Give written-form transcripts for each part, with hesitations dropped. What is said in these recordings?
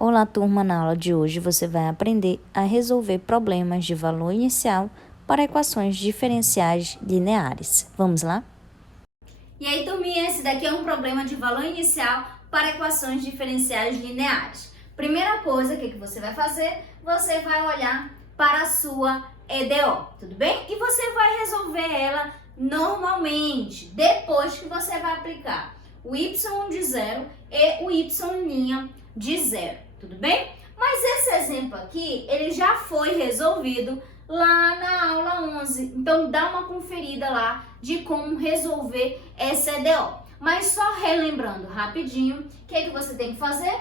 Olá, turma! Na aula de hoje você vai aprender a resolver problemas de valor inicial para equações diferenciais lineares. Vamos lá? E aí, turminha, esse daqui é um problema de valor inicial para equações diferenciais lineares. Primeira coisa, o que você vai fazer? Você vai olhar para a sua EDO, tudo bem? E você vai resolver ela normalmente, depois que você vai aplicar o y de zero e o y' de zero, tudo bem? Mas esse exemplo aqui, ele já foi resolvido lá na aula 11. Então, dá uma conferida lá de como resolver essa EDO. Mas só relembrando rapidinho, o que você tem que fazer?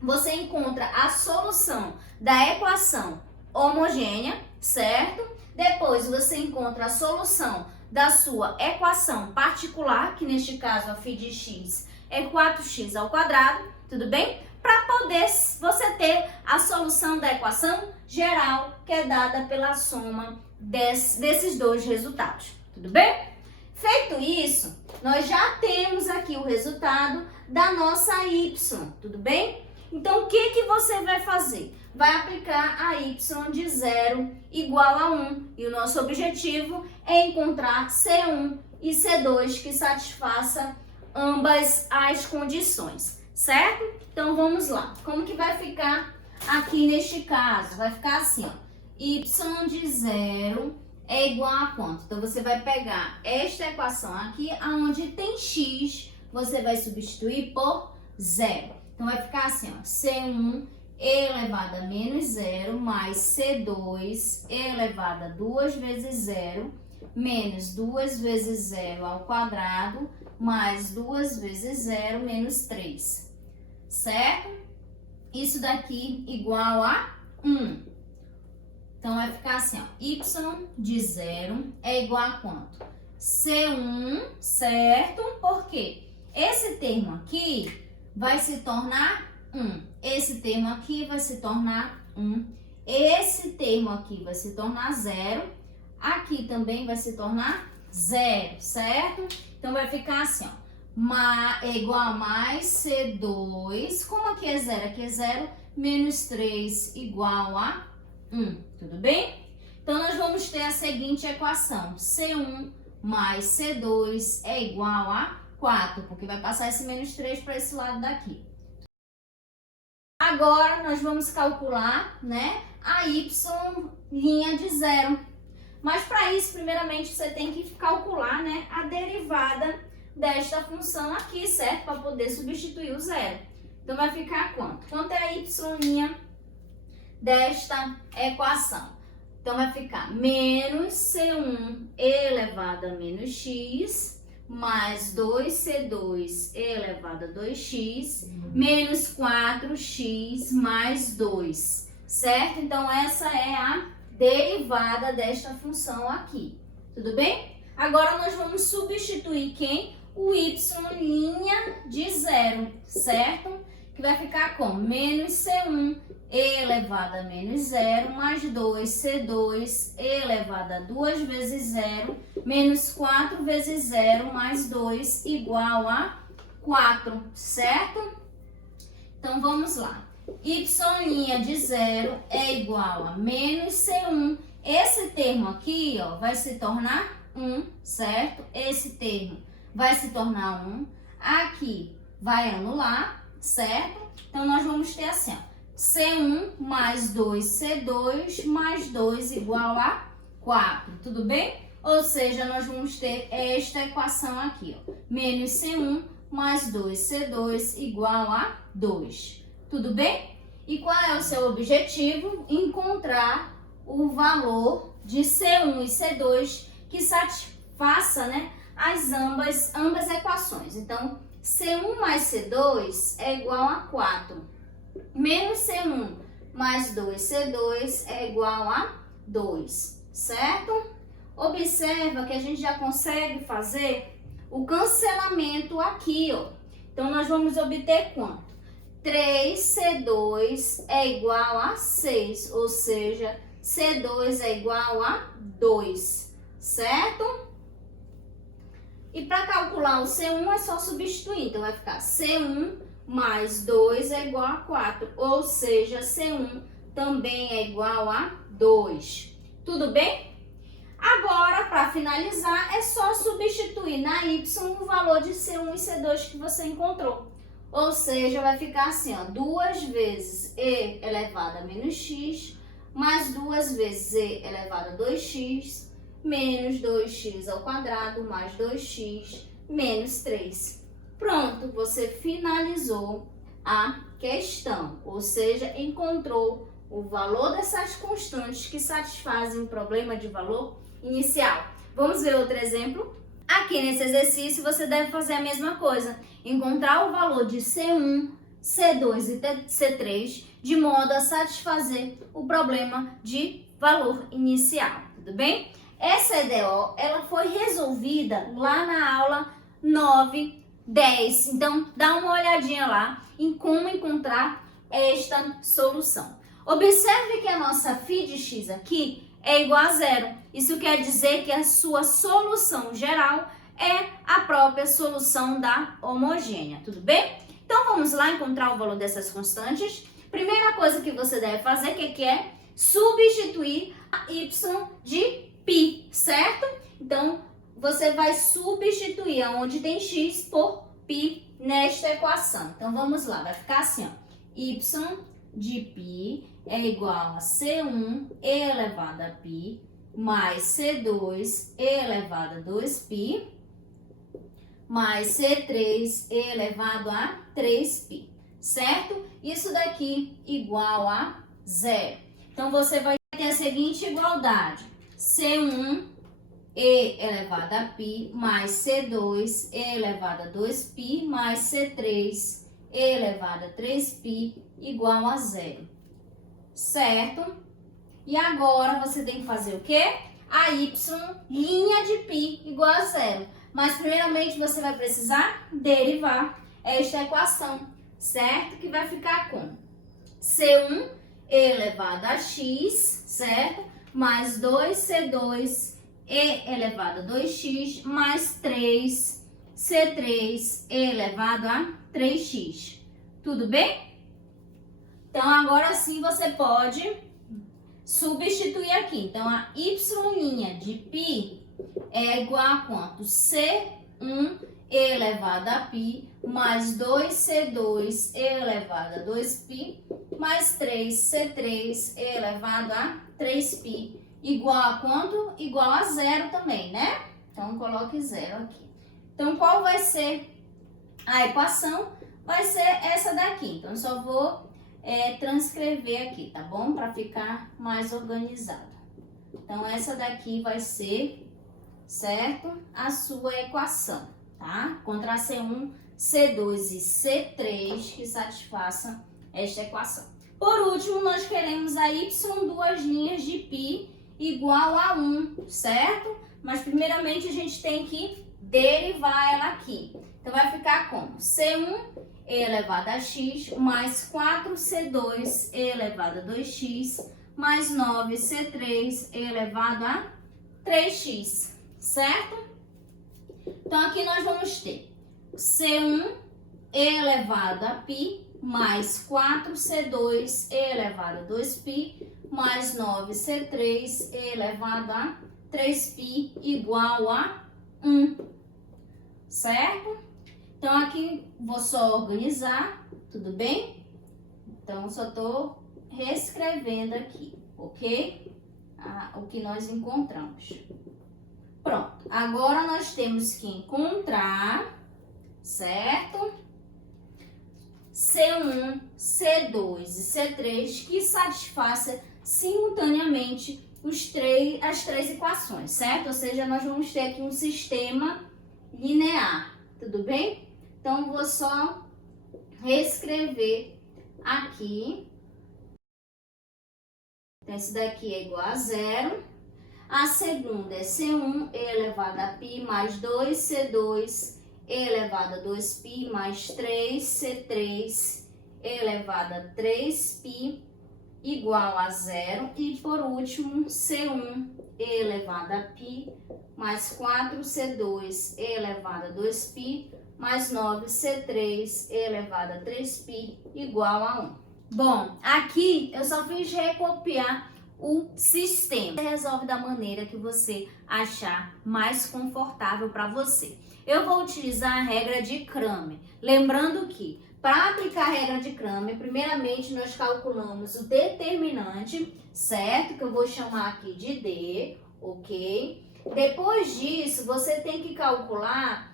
Você encontra a solução da equação homogênea, certo? Depois você encontra a solução da sua equação particular, que neste caso a φ de x é 4x ao quadrado, tudo bem? Para poder você ter a solução da equação geral, que é dada pela soma desses dois resultados, tudo bem? Feito isso, nós já temos aqui o resultado da nossa y, tudo bem? Então, o que você vai fazer? Vai aplicar a y de zero igual a 1. E o nosso objetivo é encontrar C1 e C2 que satisfaça ambas as condições, certo? Então, vamos lá. Como que vai ficar aqui neste caso? Vai ficar assim, ó. Y de zero é igual a quanto? Então, você vai pegar esta equação aqui, onde tem x, você vai substituir por zero. Então, vai ficar assim, ó, C1 elevado a menos zero mais C2 elevado a 2 vezes zero menos 2 vezes zero ao quadrado mais 2 vezes zero menos 3, certo? Isso daqui igual a 1. Então, vai ficar assim, ó, y de zero é igual a quanto? C1, certo? Por quê? Esse termo aqui vai se tornar 1. Esse termo aqui vai se tornar 1. Esse termo aqui vai se tornar 0. Aqui também vai se tornar 0, certo? Então, vai ficar assim, ó, é igual a mais C2. Como aqui é 0, aqui é 0, menos 3 igual a 1, tudo bem? Então, nós vamos ter a seguinte equação. C1 mais C2 é igual a 4, porque vai passar esse menos 3 para esse lado daqui. Agora, nós vamos calcular, né, a y' de zero. Mas, para isso, primeiramente, você tem que calcular, né, a derivada desta função aqui, certo? Para poder substituir o zero. Então, vai ficar quanto? Quanto é a y' desta equação? Então, vai ficar menos C1 elevado a menos x mais 2C2 elevado a 2x menos 4x mais 2, certo? Então, essa é a derivada desta função aqui, tudo bem? Agora, nós vamos substituir quem? O y' de zero, certo? Que vai ficar com menos C1 elevado a menos zero mais 2C2 elevado a 2 vezes zero menos 4 vezes zero mais 2 igual a 4, certo? Então, vamos lá. Y' de zero é igual a menos C1. Esse termo aqui, ó, vai se tornar 1, certo? Esse termo vai se tornar 1. Aqui vai anular, certo? Então, nós vamos ter assim, ó, C1 mais 2C2 mais 2 igual a 4, tudo bem? Ou seja, nós vamos ter esta equação aqui, ó, menos C1 mais 2C2 igual a 2, tudo bem? E qual é o seu objetivo? Encontrar o valor de C1 e C2 que satisfaça, né, ambas equações. Então, C1 mais C2 é igual a 4. Menos C1 mais 2C2 é igual a 2, certo? Observa que a gente já consegue fazer o cancelamento aqui, ó. Então, nós vamos obter quanto? 3C2 é igual a 6, ou seja, C2 é igual a 2, certo? E para calcular o C1 é só substituir. Então, vai ficar C1 mais 2 é igual a 4, ou seja, C1 também é igual a 2. Tudo bem? Agora, para finalizar, é só substituir na y o valor de C1 e C2 que você encontrou. Ou seja, vai ficar assim, ó, 2 vezes e elevado a menos x, mais 2 vezes e elevado a 2x, menos 2x ao quadrado, mais 2x, menos 3. Pronto, você finalizou a questão, ou seja, encontrou o valor dessas constantes que satisfazem o problema de valor inicial. Vamos ver outro exemplo? Aqui nesse exercício você deve fazer a mesma coisa, encontrar o valor de C1, C2 e C3 de modo a satisfazer o problema de valor inicial, tudo bem? Essa EDO, ela foi resolvida lá na aula 9, 10, então dá uma olhadinha lá em como encontrar esta solução. Observe que a nossa φ de x aqui é igual a zero. Isso quer dizer que a sua solução geral é a própria solução da homogênea, tudo bem? Então vamos lá encontrar o valor dessas constantes. Primeira coisa que você deve fazer, que é substituir a y de π, certo? Então você vai substituir onde tem x por π nesta equação. Então vamos lá, vai ficar assim, ó, y de π é igual a C1 e elevado a π mais C2 e elevado a 2π mais C3 e elevado a 3π, certo? Isso daqui igual a zero. Então, você vai ter a seguinte igualdade: C1 e elevado a π mais C2 e elevado a 2π mais C3 e elevado a 3π igual a zero, certo? E agora você tem que fazer o quê? A y linha de π igual a zero. Mas primeiramente você vai precisar derivar esta equação, certo? Que vai ficar com C1 elevado a x, certo? Mais 2C2 e elevado a 2x mais 3C3 e elevado a 3x. Tudo bem? Então, agora sim você pode substituir aqui. Então, a y' de π é igual a quanto? C1 elevado a π mais 2C2 elevado a 2π mais 3C3 elevado a 3π igual a quanto? Igual a zero também, né? Então, coloque zero aqui. Então, qual vai ser a equação? Vai ser essa daqui. Então, só vou transcrever aqui, tá bom? Para ficar mais organizado. Então, essa daqui vai ser, certo? A sua equação, tá? Contra C1, C2 e C3 que satisfaçam esta equação. Por último, nós queremos a y duas linhas de π igual a 1, certo? Mas, primeiramente, a gente tem que derivar ela aqui. Então, vai ficar como? C1 elevado a x mais 4C2 elevado a 2x mais 9C3 elevado a 3x, certo? Então, aqui nós vamos ter C1 elevado a π mais 4C2 elevado a 2π mais 9C3 elevado a 3π igual a 1, certo? Então, aqui vou só organizar, tudo bem? Então, só tô reescrevendo aqui, ok? O que nós encontramos. Pronto, agora nós temos que encontrar, certo? C1, C2 e C3 que satisfaça simultaneamente as três equações, certo? Ou seja, nós vamos ter aqui um sistema linear, tudo bem? Então, vou só reescrever aqui. Então, esse daqui é igual a zero. A segunda é C1 elevado a π mais 2C2 elevado a 2π mais 3C3 elevado a 3π igual a zero. E, por último, C1 elevado a π mais 4C2 elevado a 2π mais 9C3 elevado a 3π igual a 1. Bom, aqui eu só fiz recopiar o sistema. Você resolve da maneira que você achar mais confortável para você. Eu vou utilizar a regra de Cramer. Lembrando que, para aplicar a regra de Cramer, primeiramente nós calculamos o determinante, certo? Que eu vou chamar aqui de D, ok? Depois disso, você tem que calcular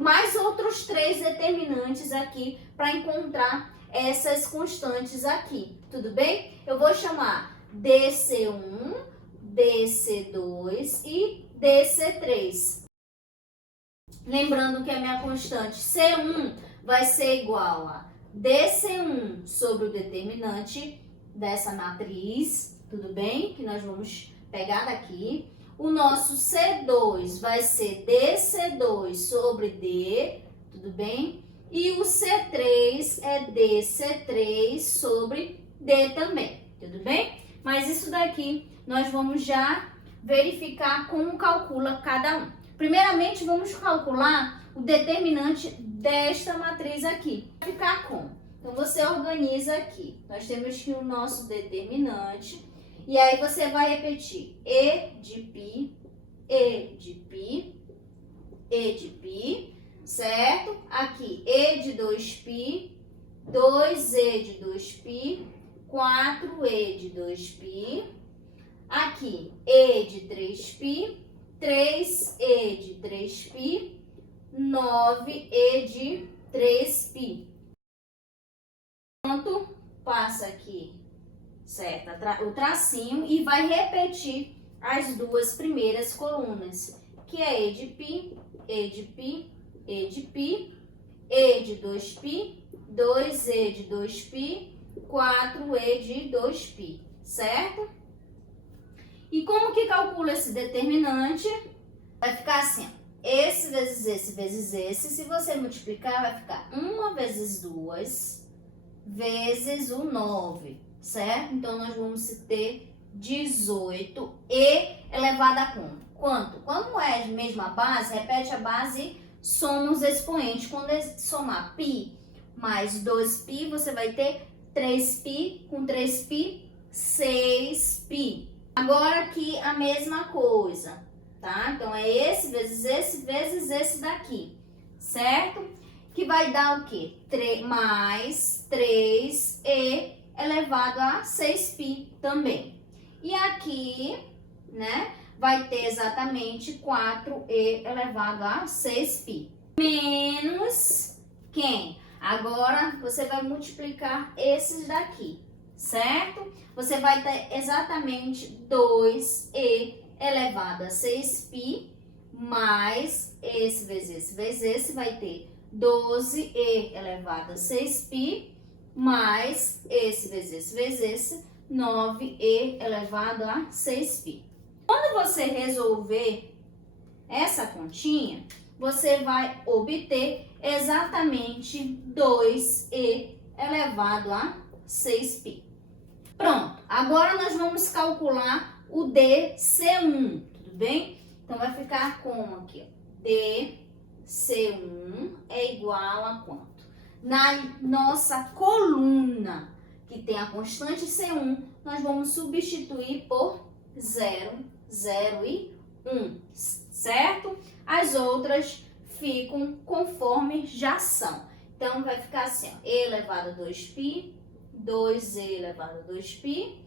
mais outros 3 determinantes aqui para encontrar essas constantes aqui, tudo bem? Eu vou chamar DC1, DC2 e DC3. Lembrando que a minha constante C1 vai ser igual a DC1 sobre o determinante dessa matriz, tudo bem? Que nós vamos pegar daqui. O nosso C2 vai ser DC2 sobre D, tudo bem? E o C3 é DC3 sobre D também, tudo bem? Mas isso daqui nós vamos já verificar como calcula cada um. Primeiramente, vamos calcular o determinante desta matriz aqui. Vai ficar como? Então, você organiza aqui. Nós temos que o nosso determinante. E aí, você vai repetir E de π, E de π, E de π, certo? Aqui, E de 2π, 2E de 2π, 4E de 2π. Aqui, E de 3π, 3E de 3π, 9E de 3π. Pronto, passa aqui, certo? O tracinho e vai repetir as duas primeiras colunas, que é E de π, E de π, E de π, E de 2π, 2E de 2π, 4E de 2π, certo? E como que calcula esse determinante? Vai ficar assim, ó. Esse vezes esse vezes esse. Se você multiplicar, vai ficar 1 vezes 2 vezes o 9, certo? Então, nós vamos ter 18 e elevado a quanto? Quando é a mesma base, repete a base, soma os expoentes. Quando somar π mais 2π, você vai ter 3π com 3π, 6π. Agora aqui a mesma coisa, tá? Então, é esse vezes esse daqui, certo? Que vai dar o quê? Mais 3e elevado a 6π também. E aqui, né, vai ter exatamente 4e elevado a 6π. Menos quem? Agora, você vai multiplicar esses daqui, certo? Você vai ter exatamente 2e elevado a 6π, mais esse vezes esse vai ter 12e elevado a 6π, mais esse vezes esse, 9e elevado a 6π. Quando você resolver essa continha, você vai obter exatamente 2e elevado a 6π. Pronto, agora nós vamos calcular o DC1, tudo bem? Então, vai ficar como aqui, ó, DC1 é igual a quanto? Na nossa coluna, que tem a constante C1, nós vamos substituir por 0, 0 e 1, certo? As outras ficam conforme já são. Então, vai ficar assim, ó, e elevado a 2π, 2e elevado a 2π,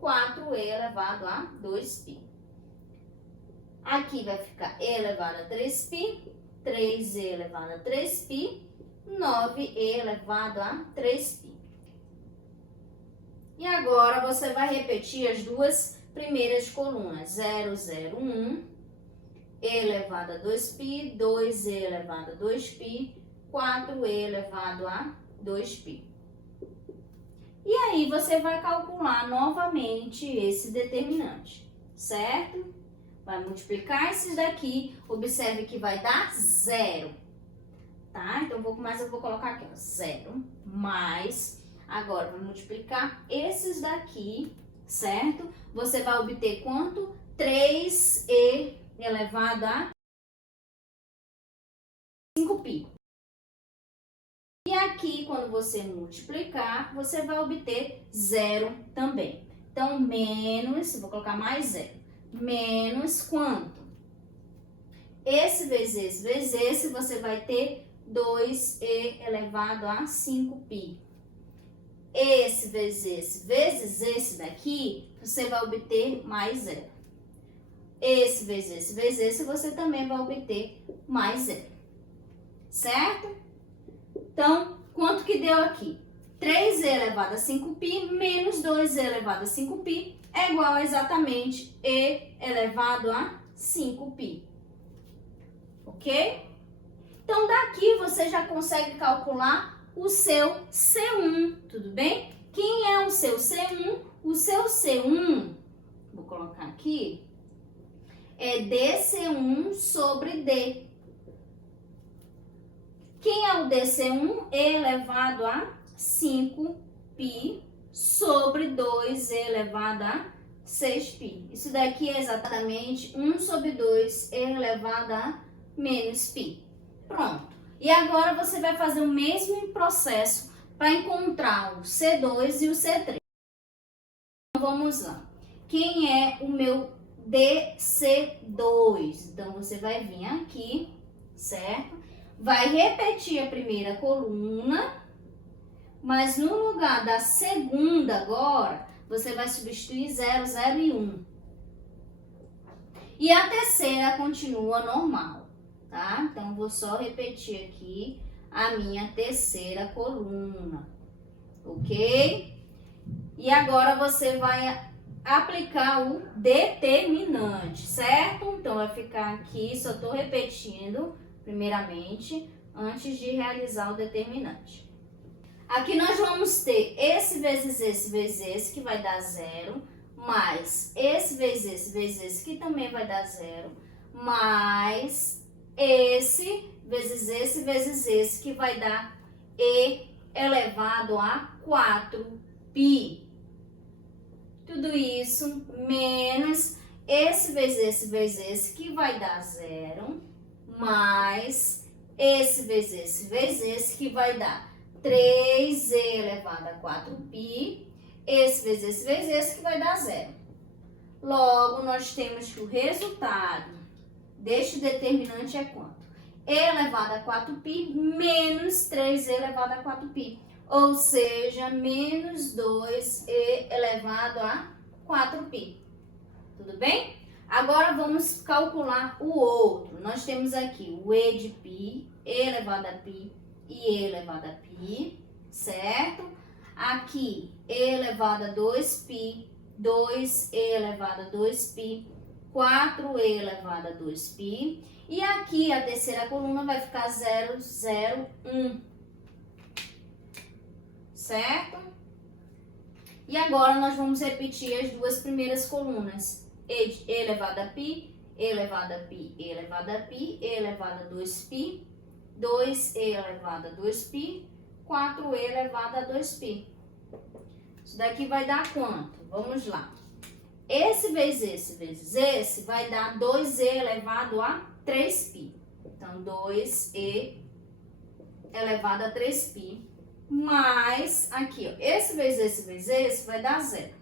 4e elevado a 2π. Aqui vai ficar e elevado a 3π, 3e elevado a 3π, 9e elevado a 3π. E agora você vai repetir as duas primeiras colunas, 0, 0, 1, e elevado a 2π, 2e elevado a 2π, 4e elevado a 2π. E aí, você vai calcular novamente esse determinante, certo? Vai multiplicar esses daqui, observe que vai dar 0, tá? Então, eu vou colocar aqui, ó, 0, mais, agora, vai multiplicar esses daqui, certo? Você vai obter quanto? 3e elevado a 5π. que aqui, quando você multiplicar, você vai obter zero também. Então, menos, vou colocar mais zero, menos quanto? Esse vezes esse, você vai ter 2e elevado a 5π. Esse vezes esse daqui, você vai obter mais zero. Esse vezes esse, você também vai obter mais zero. Certo? Então, quanto que deu aqui? 3e elevado a 5π menos 2e elevado a 5π é igual a exatamente e elevado a 5π. Ok? Então, daqui você já consegue calcular o seu C1, tudo bem? Quem é o seu C1? O seu C1, vou colocar aqui, é dC1 sobre D. Quem é o dC1? E elevado a 5π sobre 2e elevado a 6π. Isso daqui é exatamente 1 sobre 2e elevado a menos π. Pronto. E agora você vai fazer o mesmo processo para encontrar o C2 e o C3. Então, vamos lá. Quem é o meu DC2? Então, você vai vir aqui, certo? Vai repetir a primeira coluna, mas no lugar da segunda agora, você vai substituir 0, 0 e 1. E a terceira continua normal, tá? Então, vou só repetir aqui a minha terceira coluna, ok? E agora você vai aplicar o determinante, certo? Então, vai ficar aqui, só estou repetindo primeiramente, antes de realizar o determinante. Aqui nós vamos ter esse vezes esse, que vai dar zero, mais esse vezes esse, que também vai dar zero, mais esse vezes esse, que vai dar e elevado a 4π. Tudo isso menos esse vezes esse, que vai dar zero, mais esse vezes esse, que vai dar 3e elevado a 4π, esse vezes esse, que vai dar zero. Logo, nós temos que o resultado deste determinante é quanto? E elevado a 4π menos 3e elevado a 4π, ou seja, menos 2e elevado a 4π. Tudo bem? Agora, vamos calcular o outro. Nós temos aqui o e de π, e elevado a π e e elevado a π, certo? Aqui, e elevado a 2π, 2e elevado a 2π, 4e elevado a 2π. E aqui, a terceira coluna vai ficar 0, 0, 1. Certo? E agora, nós vamos repetir as duas primeiras colunas. E elevado a π, e elevado a π, e elevado a π, e elevado a 2π, 2e elevado a 2π, 4e elevado a 2π. Isso daqui vai dar quanto? Vamos lá. Esse vezes esse vai dar 2e elevado a 3π. Então, 2e elevado a 3π, mais aqui, ó, esse vezes esse vai dar zero.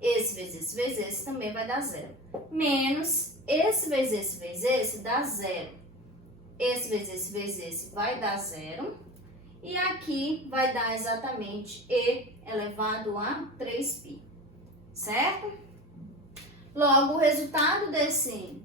Esse vezes esse também vai dar zero. Menos esse vezes esse dá zero. Esse vezes esse vai dar zero. E aqui vai dar exatamente e elevado a 3π. Certo? Logo, o resultado desse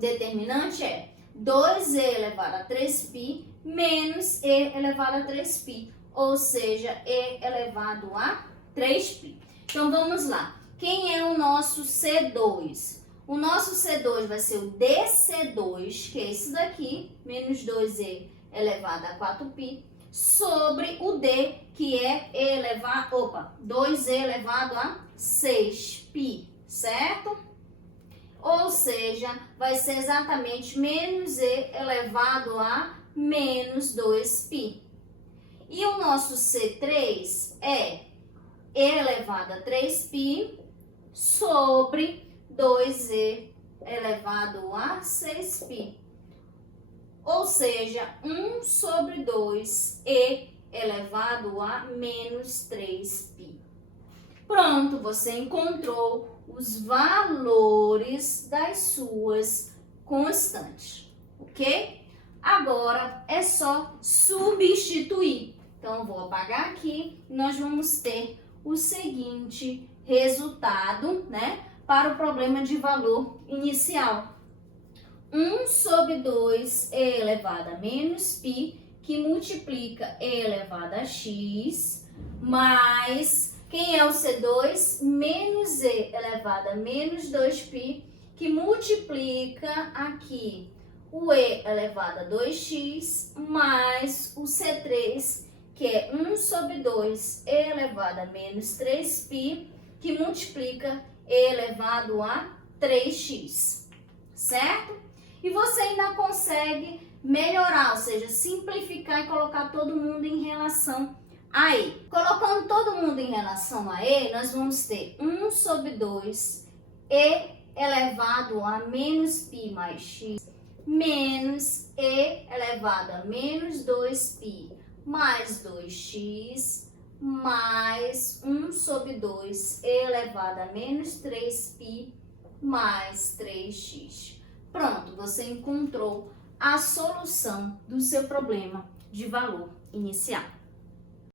determinante é 2e elevado a 3π menos e elevado a 3π. Ou seja, e elevado a 3π. Então, vamos lá. Quem é o nosso C2? O nosso C2 vai ser o DC2, que é esse daqui, menos 2e elevado a 4π, sobre o D, que é 2e elevado a 6π, certo? Ou seja, vai ser exatamente menos e elevado a menos 2π. E o nosso C3 é e elevado a 3π sobre 2e elevado a 6π. ou seja, 1 sobre 2e elevado a menos 3π. Pronto, você encontrou os valores das suas constantes, ok? Agora é só substituir. Então, eu vou apagar aqui e nós vamos ter o seguinte resultado, né? Para o problema de valor inicial. 1 sobre 2e elevado a menos π, que multiplica e elevado a x, mais, quem é o C2? Menos e elevado a menos 2π, que multiplica aqui o e elevado a 2x, mais o C3, que é 1 sobre 2e elevado a menos 3π, que multiplica e elevado a 3x, certo? E você ainda consegue melhorar, ou seja, simplificar e colocar todo mundo em relação a e. Colocando todo mundo em relação a e, nós vamos ter 1 sobre 2 e elevado a menos π mais x, menos e elevado a menos 2π mais 2x, mais 1 sobre 2 e elevado a menos 3π mais 3x. Pronto, você encontrou a solução do seu problema de valor inicial.